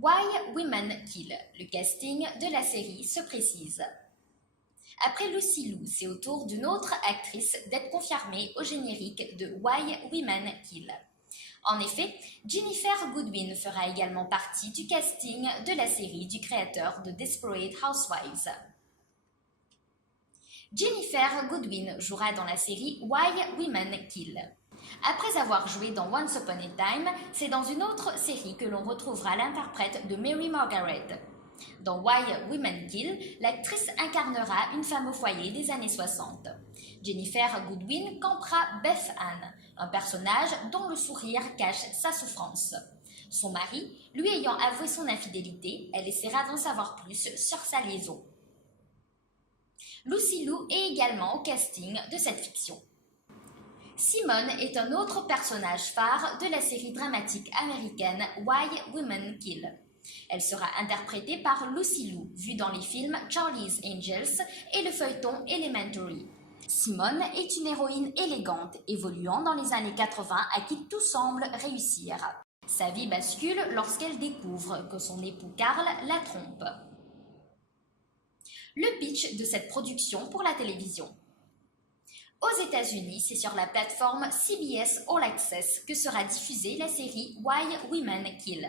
Why Women Kill, le casting de la série se précise. Après Lucy Liu, c'est au tour d'une autre actrice d'être confirmée au générique de Why Women Kill. En effet, Jennifer Goodwin fera également partie du casting de la série du créateur de Desperate Housewives. Jennifer Goodwin jouera dans la série Why Women Kill. Après avoir joué dans Once Upon a Time, c'est dans une autre série que l'on retrouvera l'interprète de Mary Margaret. Dans Why Women Kill, l'actrice incarnera une femme au foyer des années 60. Jennifer Goodwin campera Beth Ann, un personnage dont le sourire cache sa souffrance. Son mari, lui ayant avoué son infidélité, elle essaiera d'en savoir plus sur sa liaison. Lucy Liu est également au casting de cette fiction. Simone est un autre personnage phare de la série dramatique américaine Why Women Kill. Elle sera interprétée par Lucy Liu, vue dans les films Charlie's Angels et le feuilleton Elementary. Simone est une héroïne élégante, évoluant dans les années 80 à qui tout semble réussir. Sa vie bascule lorsqu'elle découvre que son époux Carl la trompe. Le pitch de cette production pour la télévision. Aux États-Unis, c'est sur la plateforme CBS All Access que sera diffusée la série Why Women Kill.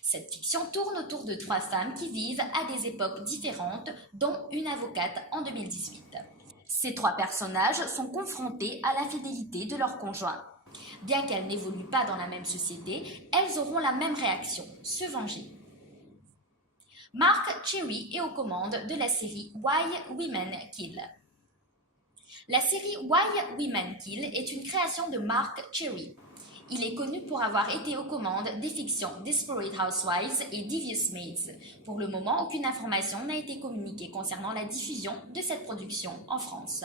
Cette fiction tourne autour de 3 femmes qui vivent à des époques différentes, dont une avocate en 2018. Ces 3 personnages sont confrontés à l'infidélité de leur conjoint. Bien qu'elles n'évoluent pas dans la même société, elles auront la même réaction, se venger. Mark Cherry est aux commandes de la série Why Women Kill. La série Why Women Kill est une création de Mark Cherry. Il est connu pour avoir été aux commandes des fictions Desperate Housewives et Devious Maids. Pour le moment, aucune information n'a été communiquée concernant la diffusion de cette production en France.